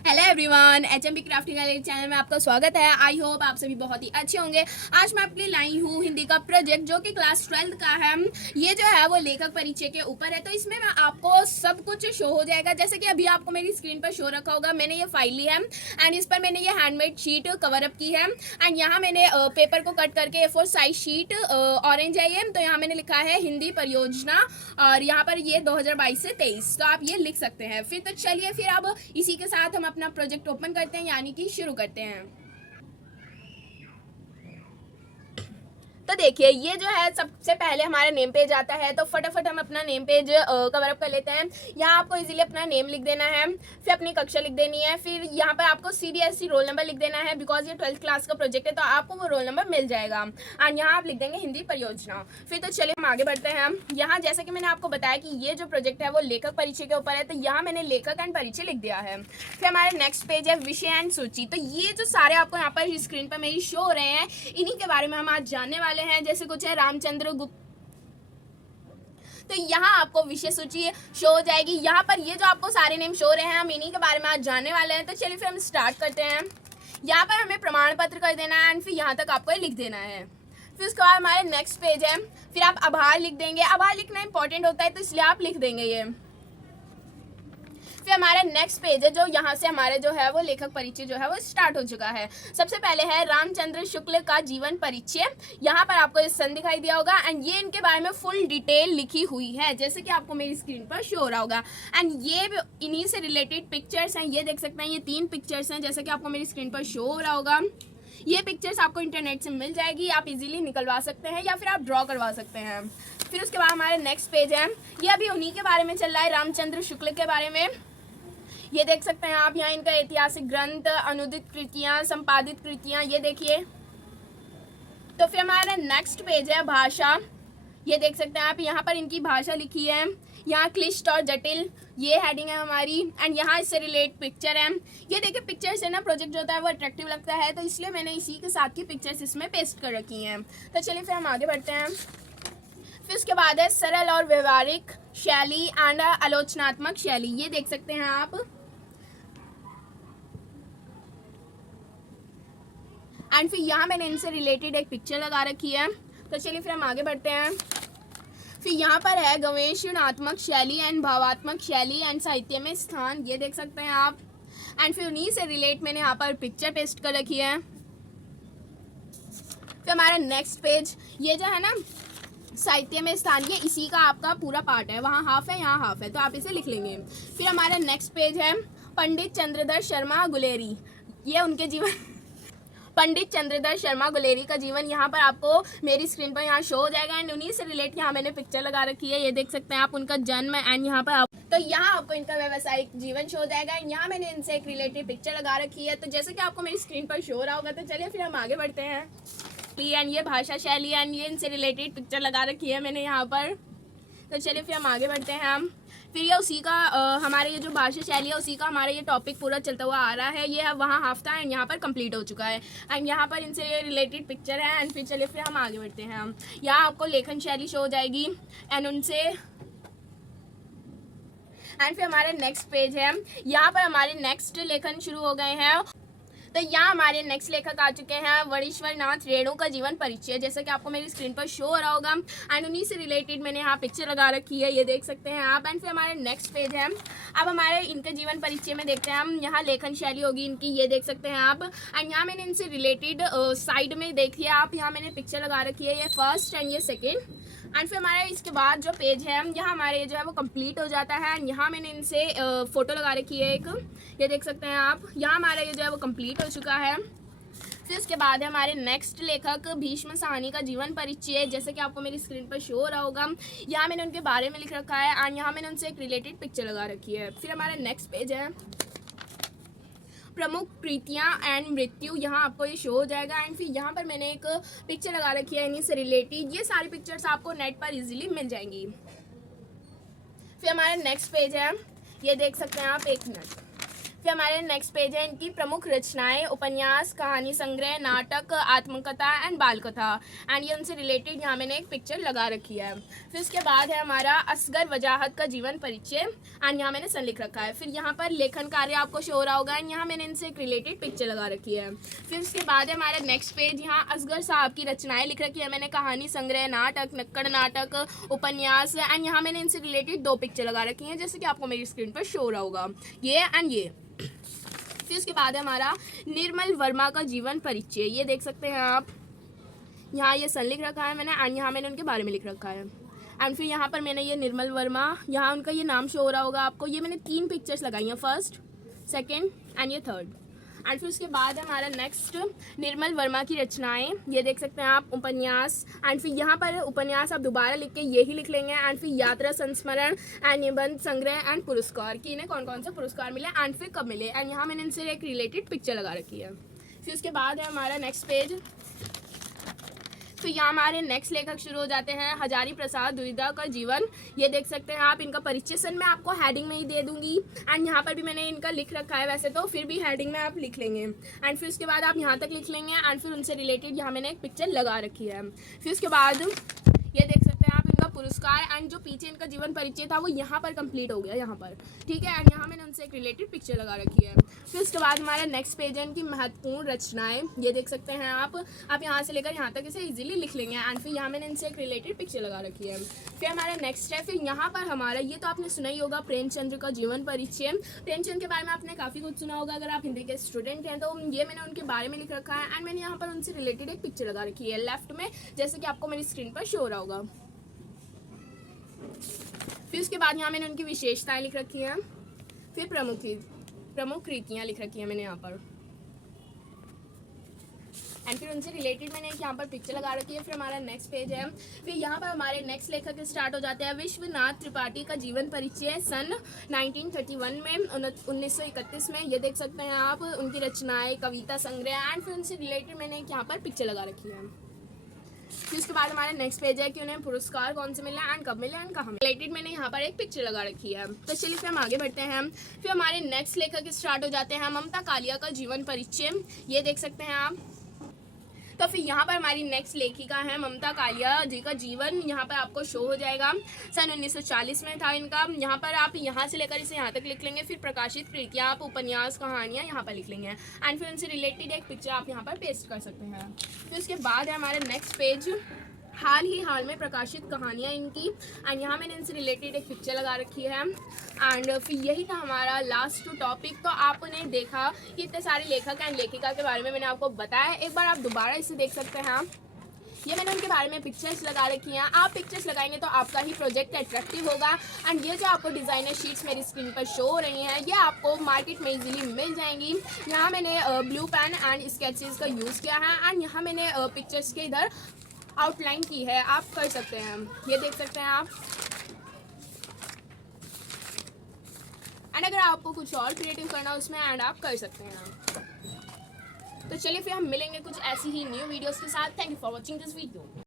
Hello everyone, HMB crafting channel में आपका स्वागत है। आई होप आप सभी बहुत ही अच्छे होंगे। आज मैं आपके लिए लाई हूँ हिंदी का प्रोजेक्ट जो कि क्लास 12 का है। ये जो है वो लेखक परिचय के ऊपर है, तो इसमें मैं आपको सब कुछ शो हो जाएगा। जैसे कि अभी आपको मेरी स्क्रीन पर शो रखा होगा, मैंने ये फाइल ली है एंड इस पर मैंने ये हैंडमेड शीट कवर अप की है एंड यहाँ मैंने पेपर को कट करके A4 साइज शीट ऑरेंज है ये, तो यहाँ मैंने लिखा है हिंदी परियोजना और यहाँ पर ये 2022 से 23, तो आप ये लिख सकते हैं। फिर तो चलिए फिर अब इसी के साथ हम अपना प्रोजेक्ट ओपन करते हैं, यानी कि शुरू करते हैं। तो देखिए ये जो है सबसे पहले हमारा नेम पेज आता है, तो फटाफट हम अपना नेम पेज कवर अप कर लेते हैं। यहाँ आपको इजीली अपना नेम लिख देना है, फिर अपनी कक्षा लिख देनी है, फिर यहाँ पर आपको CBSE रोल नंबर लिख देना है बिकॉज ये 12th क्लास का प्रोजेक्ट है, तो आपको वो रोल नंबर मिल जाएगा एंड यहाँ आप लिख देंगे हिंदी परियोजना। फिर तो चलिए हम आगे बढ़ते हैं। यहाँ जैसे कि मैंने आपको बताया कि ये जो प्रोजेक्ट है वो लेखक परिचय के ऊपर है, तो यहाँ मैंने लेखक एंड परिचय लिख दिया है। फिर हमारा नेक्स्ट पेज है विषय एंड सूची। तो ये जो सारे आपको यहाँ पर स्क्रीन पर मेरी शो हो रहे हैं, इन्हीं के बारे में हम आज जानने वाले हैं। जैसे कुछ है रामचंद्र गुप्त, तो यहाँ आपको विषय सूची शो हो जाएगी। यहाँ पर ये जो आपको सारे नेम शो हो रहे हैं, हम इन्हीं के बारे में आज जानने वाले हैं। तो चलिए फिर हम स्टार्ट करते हैं। यहाँ पर हमें प्रमाण पत्र कर देना है एंड फिर यहाँ तक आपको लिख देना है। फिर उसके बाद हमारे नेक्स्ट पेज है, फिर आप आभार लिख देंगे। आभार लिखना इंपॉर्टेंट होता है, तो इसलिए आप लिख देंगे ये। फिर हमारा नेक्स्ट पेज है, जो यहाँ से हमारे जो है वो लेखक परिचय जो है वो स्टार्ट हो चुका है। सबसे पहले है रामचंद्र शुक्ल का जीवन परिचय। यहाँ पर आपको ये सन दिखाई दिया होगा एंड ये इनके बारे में फुल डिटेल लिखी हुई है, जैसे कि आपको मेरी स्क्रीन पर शो हो रहा होगा। एंड ये इन्हीं से रिलेटेड पिक्चर्स हैं, ये देख सकते हैं, ये 3 पिक्चर्स हैं जैसे कि आपको मेरी स्क्रीन पर शो हो रहा होगा। ये पिक्चर्स आपको इंटरनेट से मिल जाएगी, आप इजीली निकलवा सकते हैं या फिर आप ड्रॉ करवा सकते हैं। फिर उसके बाद हमारे नेक्स्ट पेज है, ये अभी उन्हीं के बारे में चल रहा है, रामचंद्र शुक्ल के बारे में। ये देख सकते हैं आप, यहाँ इनका ऐतिहासिक ग्रंथ, अनुदित कृतियाँ, संपादित कृतियाँ, ये देखिए। तो फिर हमारा नेक्स्ट पेज है भाषा। ये देख सकते हैं आप, यहाँ पर इनकी भाषा लिखी है। यहाँ क्लिष्ट और जटिल ये हेडिंग है हमारी एंड यहाँ इससे रिलेट पिक्चर है। ये देखिए पिक्चर्स है ना, प्रोजेक्ट जो होता है वो अट्रैक्टिव लगता है, तो इसलिए मैंने इसी के साथ की पिक्चर्स इसमें पेस्ट कर रखी हैं। तो चलिए फिर हम आगे बढ़ते हैं। फिर उसके बाद है सरल और व्यवहारिक शैली एंड आलोचनात्मक शैली। ये देख सकते हैं आप, एंड फिर यहाँ मैंने इनसे रिलेटेड एक पिक्चर लगा रखी है। तो चलिए फिर हम आगे बढ़ते हैं। फिर यहाँ पर है गवेषणात्मक शैली एंड भावात्मक शैली एंड साहित्य में स्थान, ये देख सकते हैं आप। एंड फिर उन्हीं से रिलेट मैंने यहाँ पर पिक्चर पेस्ट कर रखी है। फिर हमारा नेक्स्ट पेज, ये जो है ना साहित्य में स्थान, ये इसी का आपका पूरा पार्ट है, वहाँ हाफ है यहाँ हाफ है, तो आप इसे लिख लेंगे। फिर हमारा नेक्स्ट पेज है पंडित चंद्रधर शर्मा गुलेरी। ये उनके जीवन पंडित चंद्रधर शर्मा गुलेरी का जीवन यहाँ पर आपको मेरी स्क्रीन पर यहाँ शो हो जाएगा एंड उन्हीं से रिलेट यहाँ मैंने पिक्चर लगा रखी है। ये देख सकते हैं आप उनका जन्म एंड यहाँ पर तो यहाँ आपको इनका व्यावसायिक जीवन शो हो जाएगा एंड यहाँ मैंने इनसे एक रिलेटेड पिक्चर लगा रखी है। तो जैसे कि आपको मेरी स्क्रीन पर शो हो रहा होगा, तो चलिए फिर हम आगे बढ़ते हैं। एंड ये भाषा शैली एंड ये इनसे रिलेटेड पिक्चर लगा रखी है मैंने यहाँ पर। तो चलिए फिर हम आगे बढ़ते हैं। हम फिर ये उसी का हमारे ये जो भाषा शैली है उसी का हमारा ये टॉपिक पूरा चलता हुआ आ रहा है। ये वहाँ हाफ था एंड यहाँ पर कंप्लीट हो चुका है एंड यहाँ पर इनसे रिलेटेड पिक्चर है। एंड फिर चलिए फिर हम आगे बढ़ते हैं। हम यहाँ आपको लेखन शैली शो हो जाएगी एंड उनसे एंड फिर हमारे नेक्स्ट पेज है, यहाँ पर हमारे नेक्स्ट लेखन शुरू हो गए हैं। तो यहाँ हमारे नेक्स्ट लेखक आ चुके हैं वणीश्वर नाथ रेणु का जीवन परिचय, जैसे कि आपको मेरी स्क्रीन पर शो हो रहा होगा एंड उन्हीं से रिलेटेड मैंने यहाँ पिक्चर लगा रखी है, ये देख सकते हैं आप। एंड फिर हमारे नेक्स्ट पेज है, अब हमारे इनके जीवन परिचय में देखते हैं हम। यहाँ लेखन शैली होगी इनकी, ये देख सकते हैं आप। एंड यहाँ मैंने इनसे रिलेटेड साइड में देखिए आप, यहाँ मैंने पिक्चर लगा रखी है, ये फर्स्ट एंड ये सेकेंड। एंड फिर हमारे इसके बाद जो पेज है, यहाँ हमारे जो है वो कंप्लीट हो जाता है एंड यहाँ मैंने इनसे फोटो लगा रखी है एक, ये देख सकते हैं आप। यहाँ हमारा ये जो है वो कंप्लीट हो चुका है। फिर उसके बाद है हमारे नेक्स्ट लेखक भीष्म साहनी का जीवन परिचय, जैसे कि आपको मेरी स्क्रीन पर शो हो रहा होगा। यहाँ मैंने उनके बारे में लिख रखा है एंड यहाँ मैंने उनसे एक रिलेटेड पिक्चर लगा रखी है। फिर हमारा नेक्स्ट पेज है प्रमुख प्रीतियाँ एंड मृत्यु, यहाँ आपको ये शो हो जाएगा एंड फिर यहाँ पर मैंने एक पिक्चर लगा रखी है इन्हीं से रिलेटेड। ये सारी पिक्चर्स आपको नेट पर इजीली मिल जाएंगी। फिर हमारा नेक्स्ट पेज है, ये देख सकते हैं आप, एक मिनट। फिर हमारे नेक्स्ट पेज है इनकी प्रमुख रचनाएं, उपन्यास, कहानी संग्रह, नाटक, आत्मकथा एंड बाल कथा, एंड ये उनसे रिलेटेड यहाँ मैंने एक पिक्चर लगा रखी है। फिर उसके बाद है हमारा असगर वजाहत का जीवन परिचय, एंड यहाँ मैंने सन लिख रखा है। फिर यहाँ पर लेखन कार्य आपको शो हो रहा होगा, एंड यहाँ मैंने इनसे एक रिलेटेड पिक्चर लगा रखी है। फिर उसके बाद है हमारा नेक्स्ट पेज, यहाँ असगर साहब की रचनाएं लिख रखी है मैंने, कहानी संग्रह, नाटक, नुक्कड़ नाटक, उपन्यास, एंड यहाँ मैंने इनसे रिलेटेड 2 पिक्चर लगा रखी हैं, जैसे कि आपको मेरी स्क्रीन पर शो हो रहा होगा, ये एंड ये। फिर उसके बाद है हमारा निर्मल वर्मा का जीवन परिचय, ये देख सकते हैं आप, यहाँ ये सन लिख रखा है मैंने, एंड यहाँ मैंने उनके बारे में लिख रखा है। एंड फिर यहाँ पर मैंने ये निर्मल वर्मा, यहाँ उनका ये नाम शो हो रहा होगा आपको, ये मैंने 3 पिक्चर्स लगाई हैं, फर्स्ट, सेकेंड एंड ये थर्ड। एंड फिर उसके बाद हमारा नेक्स्ट निर्मल वर्मा की रचनाएं, ये देख सकते हैं आप, उपन्यास, एंड फिर यहाँ पर उपन्यास आप दोबारा लिख के यही लिख लेंगे, एंड फिर यात्रा संस्मरण एंड निबंध संग्रह एंड पुरस्कार कि इन्हें कौन कौन से पुरस्कार मिले एंड फिर कब मिले, एंड यहाँ मैंने इनसे एक रिलेटेड पिक्चर लगा रखी है। फिर उसके बाद है हमारा नेक्स्ट पेज, तो यहाँ हमारे नेक्स्ट लेखक शुरू हो जाते हैं, हजारी प्रसाद द्विवेदी का जीवन, ये देख सकते हैं आप, इनका परिचय सन मैं आपको हेडिंग में ही दे दूंगी, एंड यहाँ पर भी मैंने इनका लिख रखा है, वैसे तो फिर भी हेडिंग में आप लिख लेंगे, एंड फिर उसके बाद आप यहाँ तक लिख लेंगे, एंड फिर उनसे रिलेटेड यहाँ मैंने एक पिक्चर लगा रखी है। फिर उसके बाद ये देख सकते हैं आप इनका पुरस्कार, एंड जो पीछे इनका जीवन परिचय था वो यहाँ पर कंप्लीट हो गया यहाँ पर, ठीक है, एंड यहाँ मैंने उनसे एक रिलेटेड पिक्चर लगा रखी है। फिर उसके बाद हमारा नेक्स्ट पेज है इनकी महत्वपूर्ण रचनाएं, ये देख सकते हैं आप यहाँ से लेकर यहाँ तक इसे इजीली लिख लेंगे, एंड फिर यहाँ मैंने इनसे एक रिलेटेड पिक्चर लगा रखी है। फिर हमारा नेक्स्ट है, फिर यहाँ पर हमारा ये तो आपने सुना ही होगा, प्रेमचंद्र का जीवन परिचय। प्रेमचंद के बारे में आपने काफ़ी कुछ सुना होगा, अगर आप हिंदी के स्टूडेंट हैं तो ये मैंने उनके बारे में लिख रखा है, एंड मैंने यहाँ पर उनसे रिलेटेड एक पिक्चर लगा रखी है लेफ्ट में, जैसे कि आपको मेरी स्क्रीन पर शो हो रहा होगा। फिर उसके बाद यहाँ मैंने उनकी विशेषताएं लिख रखी हैं, फिर प्रमुख रीतियाँ लिख रखी हैं मैंने यहाँ पर, एंड फिर उनसे रिलेटेड मैंने एक यहाँ पर पिक्चर लगा रखी है। फिर हमारा नेक्स्ट पेज है, फिर यहाँ पर हमारे नेक्स्ट लेखक स्टार्ट हो जाते हैं, विश्वनाथ त्रिपाठी का जीवन परिचय सन 1931 में 1931 में, ये देख सकते हैं आप, उनकी रचनाएं, कविता संग्रह, एंड फिर उनसे रिलेटेड मैंने एक यहाँ पर पिक्चर लगा रखी है। फिर उसके बाद हमारा नेक्स्ट पेज है कि उन्हें पुरस्कार कौन से मिला एंड कब मिला एंड कहाँ रिलेटेड मैंने यहाँ पर एक पिक्चर लगा रखी है। तो चलिए फिर हम आगे बढ़ते हैं। फिर हमारे नेक्स्ट लेखक स्टार्ट हो जाते हैं, ममता कालिया का जीवन परिचय, ये देख सकते हैं आप। तो फिर यहाँ पर हमारी नेक्स्ट लेखिका है ममता कालिया जी का जीवन, यहाँ पर आपको शो हो जाएगा, सन 1940 में था इनका। यहाँ पर आप यहाँ से लेकर इसे यहाँ तक लिख लेंगे, फिर प्रकाशित कृतियाँ, आप उपन्यास, कहानियाँ यहाँ पर लिख लेंगे, एंड फिर उनसे रिलेटेड एक पिक्चर आप यहाँ पर पेस्ट कर सकते हैं। फिर उसके बाद है हमारा नेक्स्ट पेज, हाल में प्रकाशित कहानियाँ इनकी, एंड यहाँ मैंने इनसे रिलेटेड एक पिक्चर लगा रखी है। एंड फिर यही था हमारा लास्ट टॉपिक। तो आपने देखा कि इतने सारे लेखक एंड लेखिका के बारे में मैंने आपको बताया, एक बार आप दोबारा इसे देख सकते हैं। ये मैंने उनके बारे में पिक्चर्स लगा रखी हैं, आप पिक्चर्स लगाएंगे तो आपका ही प्रोजेक्ट अट्रैक्टिव होगा। एंड ये जो आपको डिज़ाइनर शीट्स मेरी स्क्रीन पर शो हो रही हैं, ये आपको मार्केट में इजीली मिल जाएंगी। यहाँ मैंने ब्लू पेन एंड स्केचेस का यूज़ किया है, एंड यहाँ मैंने पिक्चर्स के इधर आउटलाइन की है, आप कर सकते हैं, ये देख सकते हैं आप। एंड अगर आपको कुछ और क्रिएटिव करना हो उसमें एंड आप कर सकते हैं। तो चलिए फिर हम मिलेंगे कुछ ऐसी ही न्यू वीडियोस के साथ। Thank you for watching this video.